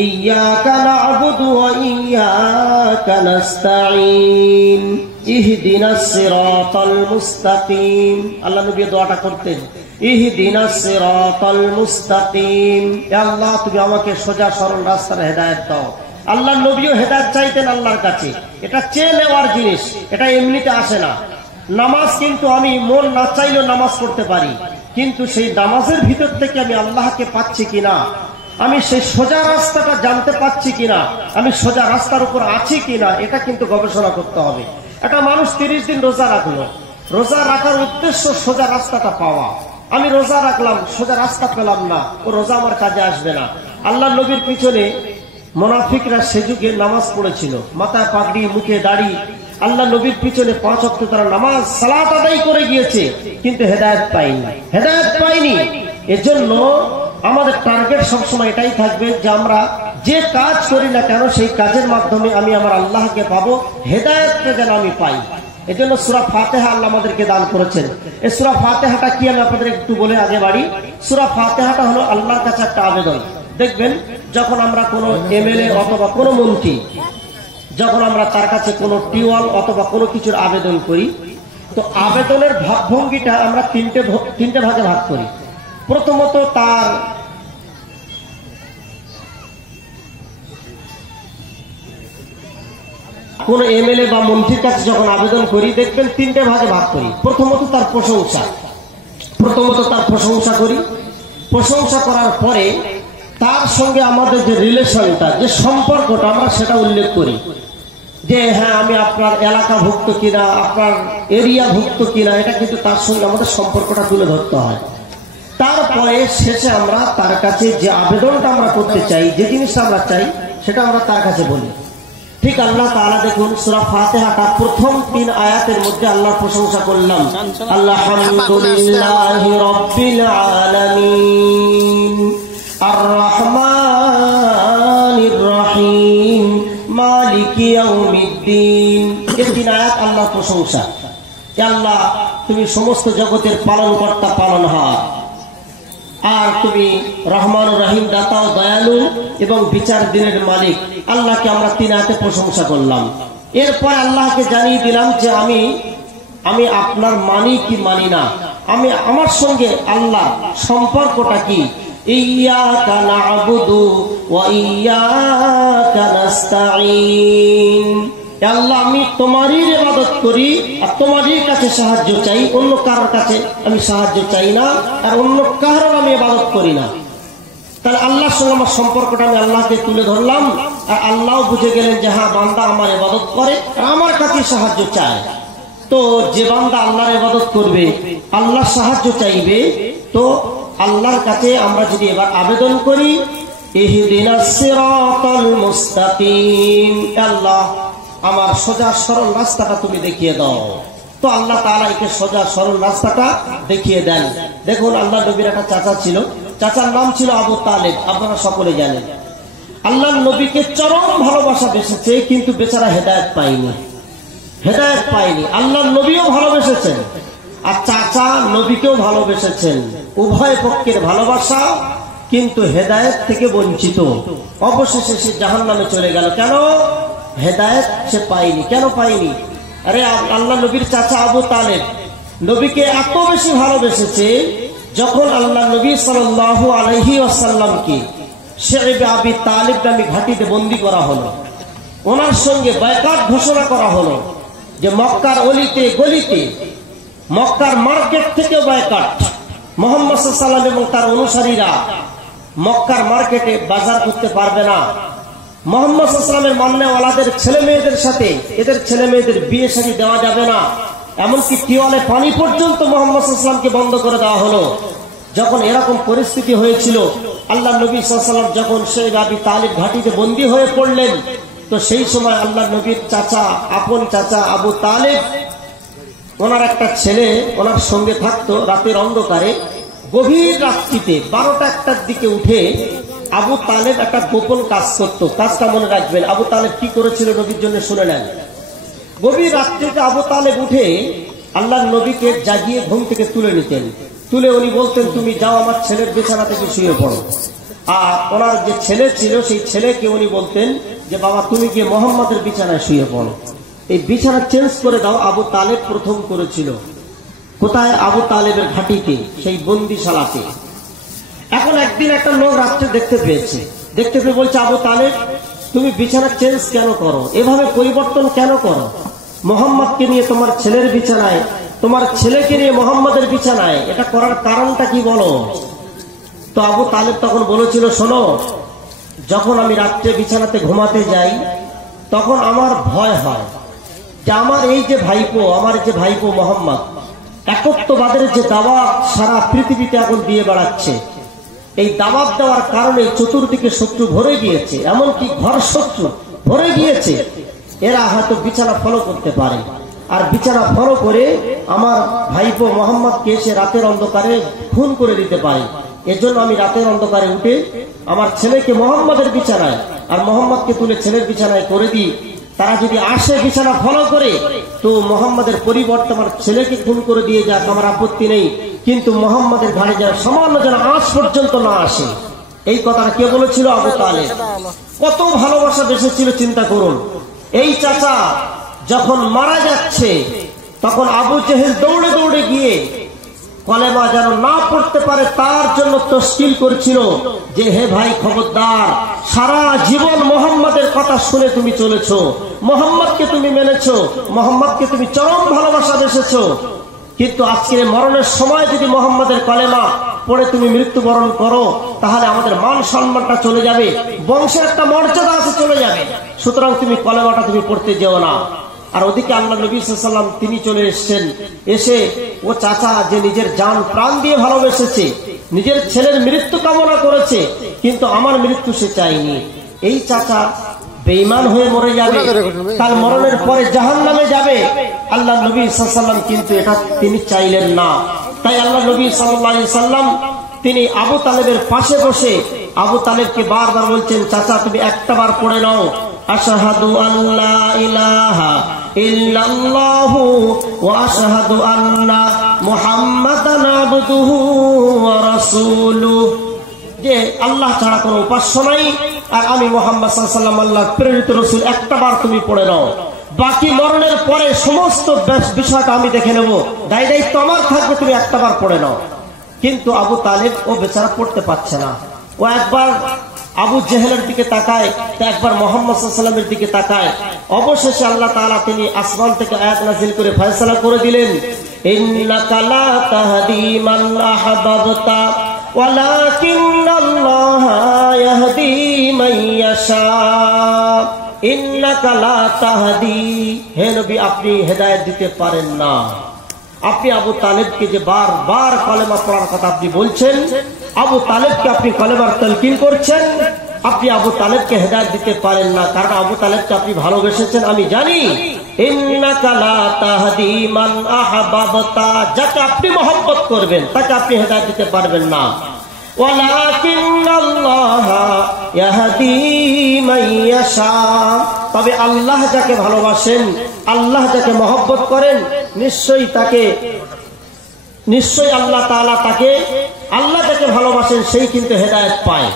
ইয়্যাকা না'বুদু ওয়া ইয়্যাকা নাস্তাঈন ইহদিনাস সিরাতাল মুস্তাকিম। আল্লাহ নবী দোয়াটা করতেন, ইহদিনাস সিরাতাল মুস্তাকিম, হে আল্লাহ তুমি আমাকে সোজা সরল রাস্তার হেদায়েত দাও। আল্লাহ নবীও হেদায়েত চাইতেন আল্লাহর কাছে। এটা চেয়ে নেওয়ার জিনিস, এটা এমনিতে আসে না। নামাজ কিন্তু আমি মন না চাইলেও নামাজ পড়তে পারি, কিন্তু সেই নামাজের ভিতর থেকে আমি আল্লাহকে পাচ্ছি কিনা, আমি সেই সোজা রাস্তাটা জানতে পাচ্ছি কিনা, আমি সোজা রাস্তার উপর আছি কিনা, এটা কিন্তু গবেষণা করতে হবে। একটা মানুষ 30 দিন রোজা রাখলো, রোজা রাখার উদ্দেশ্য সোজা রাস্তাটা পাওয়া। আমি রোজা রাখলাম, সোজা রাস্তা পেলাম না, ও রোজা আমার কাজে আসবে না। আল্লাহ নবীর পিছনে মুনাফিকরা সে যুগে নামাজ পড়েছিল, মাথায় পাগড়ি, মুখে দাড়ি। আল্লাহ নবীর পিছনে 5 ওয়াক্ত তারা নামাজ সালাত আদায় করে গিয়েছে, কিন্তু হেদায়েত পায়নি। এজন্য আমাদের টার্গেট সবসময় এটাই থাকবে যে আমরা যে কাজ করি না কেন, সেই কাজের মাধ্যমে আমি আমার আল্লাহকে পাবো, হেদায়েতটা যেন আমি পাই। এজন্য সূরা ফাতিহা আল্লাহ আমাদেরকে দান করেছেন। এই সূরা ফাতিহাটা কি আমি আপনাদের একটু বলে আগে বাড়ি। সূরা ফাতিহাটা হলো আল্লাহর কাছে একটা আবেদন। দেখবেন যখন আমরা কোনো এমএলএ অথবা কোনো মন্ত্রী, যখন আমরা তার কাছে কোনো টিউবওয়েল অথবা কোনো কিছুর আবেদন করি, তো আবেদনের ভাবভঙ্গিটা আমরা তিনটে ভাগে ভাগ করি। প্রথমত তার কোন এমএলএ বা মন্ত্রীর কাছে যখন আবেদন করি, দেখবেন 3টে ভাগে ভাগ করি। প্রথমত তার প্রশংসা করি। প্রশংসা করার পরে তার সঙ্গে আমাদের যে রিলেশনটা, যে সম্পর্কটা, আমরা সেটা উল্লেখ করি যে হ্যাঁ আমি আপনার এলাকাভুক্ত কিনা, আপনার এরিয়াভুক্ত কিনা, এটা কিন্তু তার সঙ্গে আমাদের সম্পর্কটা তুলে ধরতে হয়। তারপরে শেষে আমরা তার কাছে যে আবেদনটা আমরা করতে চাই, যে জিনিসটা আমরা চাই, সেটা আমরা তার কাছে বলি। ঠিক আল্লাহ তাআলা দেখুন সূরা ফাতিহাটা প্রথম 3 আয়াতের মধ্যে আল্লাহর প্রশংসা করলাম, আলহামদুলিল্লাহি রাব্বিল আলামিন আর রহমানির রহিম মালিকি ইয়াউমিদ্দিন। এই 3 আয়াত আল্লাহর প্রশংসা। হে আল্লাহ তুমি সমস্ত জগতের পালনকর্তা, পালনহার, আর তুমি রহমান ও রহিম, দাতা ও দয়ালু এবং বিচার দিনের মালিক। আল্লাহকে আমরা 3 আয়াতে প্রশংসা করলাম। এরপর আল্লাহকে জানিয়ে দিলাম যে আমি আপনার মানি কি মানি না, আমি আমার সঙ্গে আল্লাহ সম্পর্কটা কি। ইয়্যাকা না'বুদু ওয়া ইয়্যাকা নাস্তাঈন, আল্লাহ আমি তোমারই ইবাদত করি আর তোমারই কাছে সাহায্য চাই, অন্য কারোর কাছে আমি সাহায্য চাই না, আর অন্য কারোর আমি ইবাদত করি না। তাহলে আল্লাহর সঙ্গে আমার সম্পর্কটা আমি আল্লাহকে তুলে ধরলাম, আর আল্লাহ বুঝে গেলেন যে হ্যাঁ বান্দা আমার ইবাদত করে আর আমার কাছে সাহায্য চায়। তো যে বান্দা আল্লাহর ইবাদত করবে, আল্লাহর সাহায্য চাইবে, তো আল্লাহর কাছে আমরা যদি এবার আবেদন করি, ইহদিনাস সিরাতাল মুস্তাকিম, আল্লাহ আমার সোজা সরল রাস্তাটা তুমি দেখিয়ে দাও। তো আল্লাহ তাআলা একে সোজা সরল রাস্তাটা দেখিয়ে দেন। দেখুন আল্লাহ নবীর একটা চাচা ছিল, চাচার নাম ছিল আবু তালেব, আপনারা সকলে জানেন। আল্লাহ নবীকে চরম ভালোবাসা বেসেছে, কিন্তু বেচারা হেদায়েত পায়নি। আল্লাহ নবীও ভালোবেসেছেন আর চাচা নবীকেও ভালোবেসেছেন, উভয় পক্ষের ভালোবাসা, কিন্তু হেদায়েত থেকে বঞ্চিত। অবশেষে সে জাহান্নামে চলে গেল। কেন? হেদায়েত সে পায়নি। কেন পায়নি? আরে আল্লাহ নবীর চাচা আবু তালেব নবীকে এত বেশি ভালোবেসেছে, যখন আল্লাহ নবী সাল্লাল্লাহু আলাইহি ওয়াসাল্লামকে শি'বে আবি তালিব নামে ঘাঁটিতে বন্দী করা হলো, ওনার সঙ্গে বাইকাত ঘোষণা করা হলো যে মক্কার অলিতে গলিতে, মক্কার মার্কেট থেকে বাইকাট, মুহাম্মদ সাল্লাল্লাহু আলাইহি ওয়াসাল্লাম এবং তার অনুসারীরা মক্কার মার্কেটে বাজার করতে পারবে না। মুহাম্মদ সাল্লাল্লাহু আলাইহি ওয়াসাল্লামের মান্যওয়ালাদের ছেলে মেয়েদের সাথে এদের ছেলে মেয়েদের বিয়ে শাদী দেওয়া যাবে না। এমনকি টিওয়ালে পানি পর্যন্ত মুহাম্মদ সাল্লাল্লাহু আলাইহি ওয়াসাল্লামকে বন্ধ করে দেওয়া হলো। যখন এরকম পরিস্থিতি হয়েছিল, আল্লাহ নবী সাল্লাল্লাহু আলাইহি ওয়াসাল্লাম যখন সেই আবি তালিব ঘাটিতে বন্দী হয়ে পড়লেন, তো সেই সময় আল্লাহ নবীর চাচা, আপন চাচা আবু তালিব, ওনার একটা ছেলে ওনার সঙ্গে থাকতো। রাতের অন্ধকারে গভীর রাত্রিতে 12টা-1টার দিকে উঠে আবু তালেব একটা গোপন কাজ করত। কাজটা মনে রাখবেন, আবু তালেব কি করেছিল নবীর জন্য শুনে নেন। গভীর রাত্রিতে আবু তালেব উঠে আল্লাহর নবীকে জাগিয়ে ঘুম থেকে তুলে নিতেন। তুলে উনি বলতেন, তুমি যাও আমার ছেলের বিছানা থেকে শুয়ে পড়ো। আর ওনার যে ছেলে ছিল সেই ছেলেকে উনি বলতেন যে বাবা তুমি গিয়ে মোহাম্মদের বিছানায় শুয়ে পড়ো, এই বিছানা চেঞ্জ করে দাও। আবু তালেব প্রথম করেছিল। কোথায়? আবু তালেবের ঘাটিতে, সেই বন্দিশালাতে। এখন একদিন একটা লোক রাত্রে দেখতে পেয়েছে, দেখতে পেয়ে বলছে, আবু তালেব তুমি বিছানা চেঞ্জ কেন করো, এভাবে পরিবর্তন কেন করো? মোহাম্মদকে নিয়ে তোমার ছেলের বিছানায়, তোমার ছেলেকে নিয়ে মোহাম্মদের বিছানায়, এটা করার কারণটা কি বলো? তো আবু তালেব তখন বলেছিল, শোনো, যখন আমি রাত্রে বিছানাতে ঘুমাতে যাই তখন আমার ভয় হয় যে আমার এই যে ভাইপো মোহাম্মদ একত্ববাদের যে দাওয়াত সারা পৃথিবীতে এখন দিয়ে বেড়াচ্ছে, এই দাওয়াত দেওয়ার কারণে চতুর্দিকে শত্রু ভরে গিয়েছে, এমনকি ঘর শত্রু ভরে গিয়েছে। এরা হয়তো বিছানা ফলো করতে পারে, আর বিছানা ফলো করে আমার ভাইপো মোহাম্মদকে এসে রাতের অন্ধকারে খুন করে দিতে পারে। এজন্য আমি রাতের অন্ধকারে উঠে আমার ছেলেকে মোহাম্মদের বিছানায় আর মোহাম্মদকে তুলে ছেলের বিছানায় করে দিই। তারা যদি আসে বিছানা ফলো করে, তো মোহাম্মদের পরিবর্তে আমার ছেলেকে খুন করে দিয়ে যাক, আমার আপত্তি নেই, কিন্তু মোহাম্মদের ঘাড়ে যেন সামান্য যেন আঁচ পর্যন্ত না আসে। এই কথাটা কে বলেছিল? আবু তালেব। কত ভালোবাসা বেসেছিল চিন্তা করুন। এই চাচা যখন মারা যাচ্ছে তখন আবু জেহেল দৌড়ে দৌড়ে গিয়ে কলেমা যেন না পড়তে পারে তার জন্য তশকিল করছিল যে হে ভাই খবরদার, সারা জীবন মোহাম্মদের কথা শুনে তুমি চলেছো, মোহাম্মদকে তুমি মেনেছো, মোহাম্মদকে তুমি চরম ভালোবাসা বেসেছো, কিন্তু আজকের মরণের সময় যদি মোহাম্মদের কলেমা পড়ে তুমি মৃত্যুবরণ করো তাহলে আমাদের মান সম্মানটা চলে যাবে, বংশের একটা মর্যাদা আছে চলে যাবে, সুতরাং তুমি কলেমাটা তুমি পড়তে যেও না। আর ওদিকে আল্লাহ নবী সাল্লাল্লাহু আলাইহি ওয়াসাল্লাম তিনি চলে এসেছেন। এসে ও চাচা যে নিজের জান প্রাণ দিয়ে ভালোবেসেছে, নিজের ছেলের মৃত্যু কামনা করেছে, কিন্তু আমার মৃত্যু সে চায়নি। এই চাচা বেঈমান হয়ে মরে যাবে, তার মরণের পরে জাহান্নামে যাবে। আল্লাহ নবী সাল্লাল্লাহু আলাইহি ওয়াসাল্লাম কিন্তু এটা তিনি চাইলেন না। তাই আল্লাহ নবী সাল্লাল্লাহু আলাইহি ওয়াসাল্লাম তিনি আবু তালেবের পাশে বসে আবু তালেবকে বারবার বলছেন, চাচা তুমি একটা বার পড়ে নাও, আশহাদু আল্লা ইলাহা ইল্লাল্লাহু ওয়া আশহাদু আন্না মুহাম্মাদান আবদুহু ওয়া রাসূলুহু, যে আল্লাহ ছাড়া কোনো উপাস্য নাই আর আমি মুহাম্মদ সাল্লাল্লাহু আলাইহি ওয়াসাল্লাম আল্লাহর প্রেরিত রাসূল। একটা বার তুমি পড়ে নাও, বাকি মরণের পরে সমস্ত বিষয়টা আমি দেখে নেব, দায়িত্ব আমার থাকবে, তুমি একটা বার পড়ে নাও। কিন্তু আবু তালেব ও বেচারা পড়তে পারছে না। ও একবার আবু জেহেলের দিকে তাকায়, একবার মুহাম্মদ সাল্লাল্লাহু আলাইহি ওয়াসাল্লামের দিকে তাকায়। অবশেষে আল্লাহ তাআলা তিনি আসমান থেকে আয়াত নাযিল করে ফয়সালা করে দিলেন, ইন্নাকা লা তাহদি মান আহবাবতা ওয়ালাকিন্নাল্লাহা ইয়াহদি মান ইয়াশা। ইন্নাকা লা তাহদি, হে নবী আপনি হেদায়েত দিতে পারেন না। আপনি আবু তালেবকে যে বারবার কলেমা পড়ার কথা আপনি বলছেন, আবু তালেবকে আপনি কলেমার তালকিন করছেন, আপনি আবু তালেবকে হেদায়েত দিতে পারেন না, কারণ আবু তালেবকে আপনি ভালোবেসেছেন আমি জানি। ইন্নাকা লা তাহদি মান আহবাবতা, যাকে আপনি মহব্বত করবেন তাকে আপনি হেদায়েত দিতে পারবেন না। ওয়ালাকিন্নাল্লাহা ইয়াহদি মান ইয়াশা, তবে আল্লাহ যাকে ভালোবাসেন, আল্লাহ যাকে মহব্বত করেন, নিশ্চয়ই আল্লাহ তাআলা তাকে, আল্লাহ যাকে ভালোবাসেন সেই কিন্তু হেদায়েত পায়।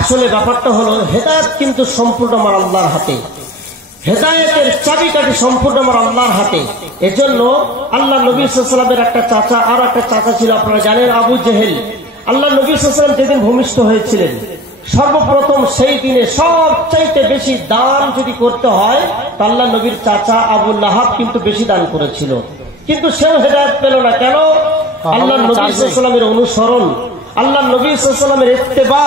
আসলে ব্যাপারটা হলো হেদায়েত কিন্তু সম্পূর্ণ আমার আল্লাহর হাতে, হেদায়েতের চাবিকাঠি সম্পূর্ণ আমার আল্লাহর হাতে। এজন্য আল্লাহ নবী সাল্লাল্লাহু আলাইহি ওয়াসাল্লামের একটা চাচা, আর একটা চাচা ছিল আপনারা জানেন, আবু জেহেল। আল্লাহ নবী সাল্লাল্লাহু আলাইহি ওয়াসাল্লাম যেদিন ভূমিষ্ঠ হয়েছিলেন, সর্বপ্রথম সেই দিনে সবচাইতে বেশি দান যদি করতে হয় তা আল্লাহ নবীর চাচা আবু লাহাব কিন্তু বেশি দান করেছিল, কিন্তু সেও হেদায়েত পেল না। কেন? আল্লাহ নবী সাল্লাল্লাহু আলাইহি ওয়াসাল্লামের অনুসরণ, আল্লাহ নবী সাল্লাল্লাহু আলাইহি ওয়াসাল্লামের ইত্তেবা,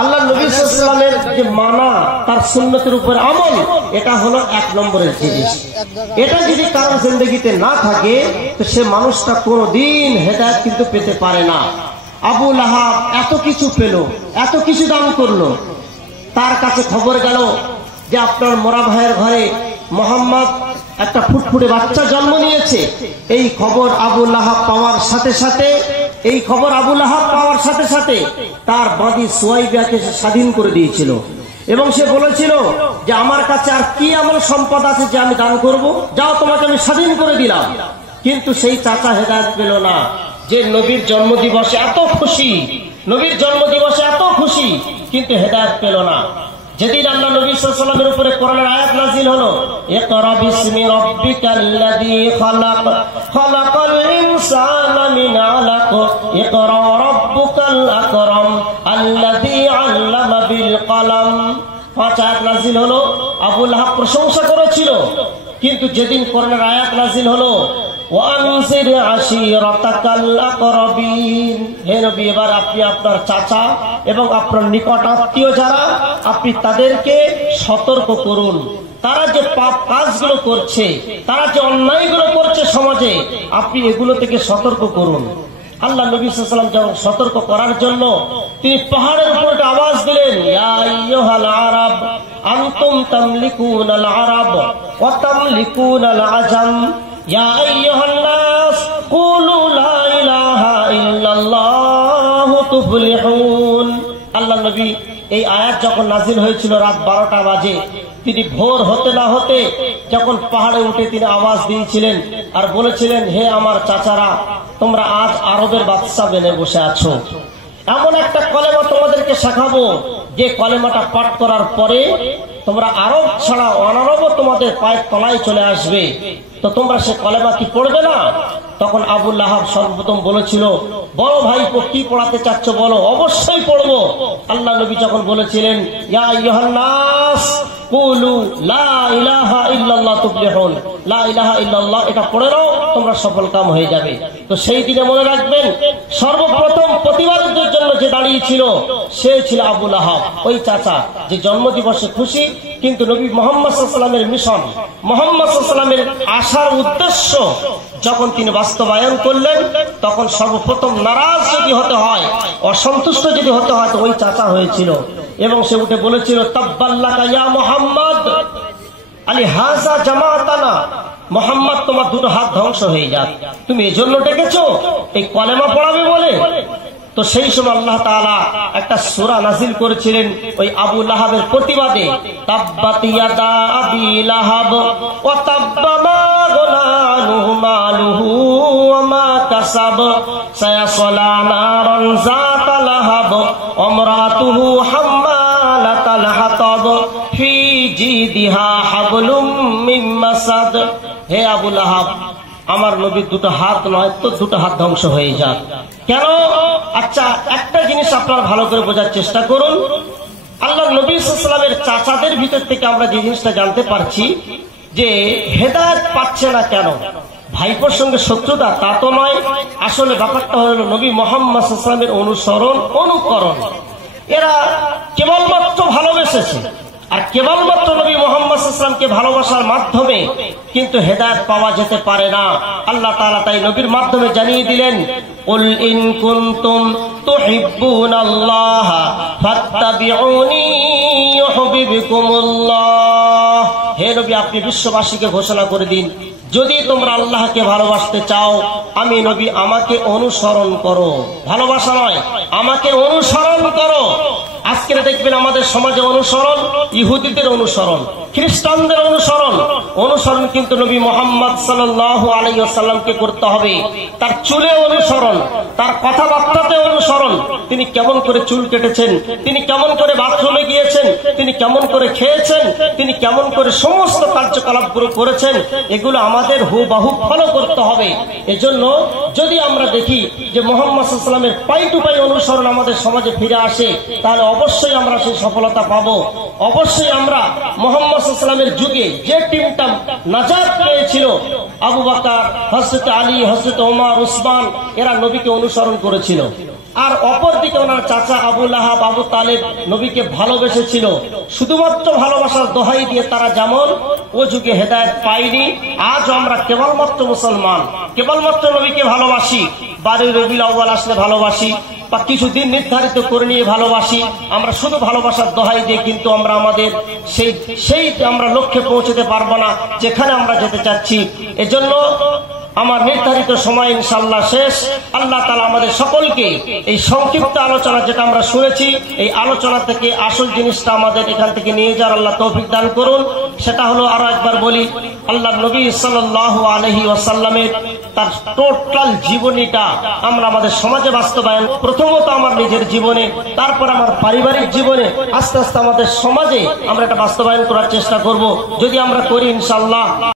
আল্লাহ নবী সাল্লাল্লাহু আলাইহি ওয়াসাল্লামের যে মানা, তার সুন্নতের উপর আমল, এটা হলো 1 নম্বরের জিনিস। এটা যদি কারোর জিন্দেগিতে না থাকে তো সে মানুষটা কোনোদিন হেদায়েত কিন্তু পেতে পারে না। আবু লাহাব এত কিছু পেল, এত কিছু দান করলো, তার কাছে খবর গেল যে আপনার মোরা ভাইয়ের ঘরে মোহাম্মদ একটা ফুটফুটে বাচ্চা জন্ম নিয়েছে। এই খবর আবু লাহাব পাওয়ার সাথে সাথে তার বাঁধি সুয়াইবাকে স্বাধীন করে দিয়েছিল এবং সে বলেছিল যে আমার কাছে আর কি এমন সম্পদ আছে যে আমি দান করব, যাও তোমাকে আমি স্বাধীন করে দিলাম। কিন্তু সেই চাচা হেদায়েত পেল না। যে নবীর জন্মদিবসে এত খুশি, কিন্তু হেদায়েত পেল না। যেদিন আল্লাহ নবী সাল্লাল্লাহু আলাইহি ওয়াসাল্লামের উপরে কোরআনের আয়াত নাযিল হলো, ইকরা বিসমি রাব্বিকাল্লাযী খালাক, খালাকাল ইনসানা মিন আলাক, ইকরা রাব্বুকাল আকরাম আল্লাযী আল্লামা বিল কলম। 5 আয়াত নাযিল হলো। আবু লাহাব প্রশংসা করেছিল, কিন্তু যেদিন কোরআনের আয়াত নাযিল হলো, ওয়ানজির আশিরাতাকাল আকরাবিন, হে নবী এবার আপনি আপনার চাচা এবং আপনার নিকট আত্মীয় যারা, আপনি তাদেরকে সতর্ক করুন। তারা যে পাপ কাজগুলো করছে, তারা যে অন্যায়গুলো করছে সমাজে, আপনি এগুলো থেকে সতর্ক করুন। আল্লাহ নবী সাল্লাল্লাহু আলাইহি ওয়াসাল্লাম যখন সতর্ক করার জন্য তিনি পাহাড়ের উপর আওয়াজ দিলেন, ইয়া আইয়ুহাল আরাব আনতুম তামলিকুনাল আরাব ওয়া তামলিকুনাল আজাম, ইয়া আইয়ুহান নাস কুলু লা ইলাহা ইল্লাল্লাহু তুফলিহুন। আল্লাহ নবী এই আয়াত যখন নাযিল হয়েছিল রাত 12টা বাজে, তিনি ভোর হতে না হতে যখন পাহাড়ে উঠে তিনি আওয়াজ দিয়েছিলেন আর বলেছিলেন, হে আমার চাচারা, তোমরা আজ আরবের বাদশা বেনে বসে আছো। এমন একটা কলেমা তোমাদেরকে শেখাবো যে কলেমাটা পাঠ করার পরে তোমরা আরব ছাড়া অনারবও তোমাদের পায়ের তলায় চলে আসবে। তো তোমরা সে কলেমা কি পড়বে না? তখন আবু লাহাব সর্বপ্রথম বলেছিল, বড় ভাই কি পড়াতে চাচ্ছ বলো, অবশ্যই পড়বো। আল্লাহ নবী যখন বলেছিলেন, ইয়া আইয়ুহান নাস কুলু লা ইলাহা ইল্লাল্লাহ তুফলিহুন, লা ইলাহা ইল্লাল্লাহ এটা পড়ে নাও, তোমরা সফল কাম হয়ে যাবে। তো সেই দিনে মনে রাখবেন, সর্বপ্রথম প্রতিবাদের জন্য যে দাঁড়িয়েছিল সে ছিল আবু লাহাব, ওই চাচা যে জন্মদিবসে খুশি, কিন্তু নবী মুহাম্মদ সাল্লাল্লাহু আলাইহি ওয়াসাল্লামের মিশন, মুহাম্মদ সাল্লাল্লাহু আলাইহি ওয়াসাল্লামের আসার উদ্দেশ্য যখন তিনি বাস্তবায়ন করলেন, তখন সর্বপ্রথম নারাজ যদি হতে হয়, অসন্তুষ্ট যদি হতে হয়, তো ওই চাচা হয়েছিল। এবং সে উঠে বলেছিল, তাব্বাল্লাকা ইয়া মুহাম্মদ আলি হাযা জামাতানা, মুহাম্মদ তোমার দুটো হাত ধ্বংস হয়ে যাক, তুমি এজন্য ডেকেছো এই কলেমা পড়াবে বলে? তো সেই সময় আল্লাহ তাআলা একটা সূরা নাযিল করেছিলেন ওই আবু লাহাবের প্রতিবাদে, তাব্বাত ইয়াদা আবি লাহাব ওয়া তাব্বা মা গুনা আনহু মালুহু ওয়া মা কাসাব সায়াসলা নারান যাতা লাহাব আমরাতুহু হাম্মালাতাল হাতাব ফি জিদিহা হাবলুম মিন মাসাদ। হে আবু লাহাব, আমার নবীর দুটো হাত নয় তো দুটো হাত ধ্বংস হয়ে যাক। কেন? আচ্ছা, একটা জিনিস আপনারা ভালো করে বোঝার চেষ্টা করুন। আল্লাহ নবী সাল্লাল্লাহু আলাইহি ওয়াসাল্লামের চাচাদের ভিতর থেকে আমরা যে জিনিসটা জানতে পারছি যে হেদায়েত পাচ্ছে না কেন, ভাইপোর সঙ্গে শত্রুতা তা তো নয়। আসলে ব্যাপারটা হলো নবী মুহাম্মদ সাল্লাল্লাহু আলাইহি ওয়াসাল্লামের অনুসরণ, অনুকরণ। এরা কেবলমাত্র ভালোবেসেছে, আর কেবলমাত্র নবী মুহাম্মদ সাল্লাল্লাহু আলাইহি ওয়াসাল্লামকে ভালোবাসার মাধ্যমে কিন্তু হেদায়েত পাওয়া যেতে পারে না। আল্লাহ তাআলা তাই নবীর মাধ্যমে জানিয়ে দিলেন, কুল ইন কুনতুম তুহিব্বুনাল্লাহ ফাত্তাবিউনি ইউহিব্বুকুমুল্লাহ। হে নবী, আপনি বিশ্ববাসীকে ঘোষণা করে দিন, যদি তোমরা আল্লাহকে ভালোবাসতে চাও, আমি নবী আমাকে অনুসরণ করো। ভালোবাসা নয়, আমাকে অনুসরণ করো। আজকে দেখবেন আমাদের সমাজে অনুসরণ, ইহুদিদের অনুসরণ, খ্রিস্টানদের অনুসরণ। অনুসরণ কিন্তু নবী মুহাম্মদ সাল্লাল্লাহু আলাইহি ওয়াসাল্লামকে করতে হবে। তার চুলে অনুসরণ, তার কথাবার্তাতে অনুসরণ। তিনি কেমন করে চুল কেটেছেন, তিনি কেমন করে বাথরুমে গিয়েছেন, তিনি কেমন করে খেয়েছেন, তিনি কেমন করে সমস্ত কার্যকলাপগুলো করেছেন, এগুলো আমাদের হুবহু ফলো করতে হবে। এজন্য যদি আমরা দেখি যে মুহাম্মদ সাল্লাল্লাহু আলাইহি ওয়াসাল্লামের পাই টু পাই অনুসরণ আমাদের সমাজে ফিরে আসে, তাহলে অবশ্যই আমরা সেই সফলতা পাবো। অবশ্যই আমরা মুহাম্মদ সাল্লাল্লাহু আলাইহি ওয়াসাল্লামের যুগে যে টিমটা নাজাত পেয়েছিল, আবু বকর, হযরত আলী, হযরত ওমর, উসমান, এরা নবীকে অনুসরণ করেছিল। আর অপরদিকে ওনার চাচা আবু লাহাব, আবু তালেব নবীকে ভালোবেসেছিল। শুধুমাত্র ভালোবাসার দোহাই দিয়ে তারা যেমন ও যুগে হেদায়েত পাইনি, আজ আমরা কেবলমাত্র মুসলমান, কেবলমাত্র নবীকে ভালোবাসি, 12 রবিউল আউয়াল আসলে ভালোবাসি, বা কিছু দিন নির্ধারিত করে নিয়ে ভালোবাসি। আমরা শুধু ভালোবাসার দোহাই দিয়ে কিন্তু আমরা আমাদের সেই আমরা লক্ষ্যে পৌঁছতে পারবো না যেখানে আমরা যেতে চাচ্ছি। এজন্য আমার নির্ধারিত সময় ইনশাআল্লাহ শেষ। আল্লাহ তাআলা আমাদের সকলকে এই সংক্ষিপ্ত আলোচনা যেটা আমরা শুনেছি, এই আলোচনা থেকে আসল জিনিসটা আমাদের এখান থেকে নিয়ে যাওয়ার আল্লাহ তৌফিক দান করুন। সেটা হলো, আরো একবার বলি, আল্লাহ নবী সাল্লাল্লাহু আলাইহি ওয়াসাল্লামের তার টোটাল জীবনীটা আমরা আমাদের সমাজে বাস্তবায়ন, প্রথমত আমার নিজের জীবনে, তারপর আমার পারিবারিক জীবনে, আস্তে আস্তে আমাদের সমাজে আমরা এটা বাস্তবায়ন করার চেষ্টা করব। যদি আমরা করি ইনশাআল্লাহ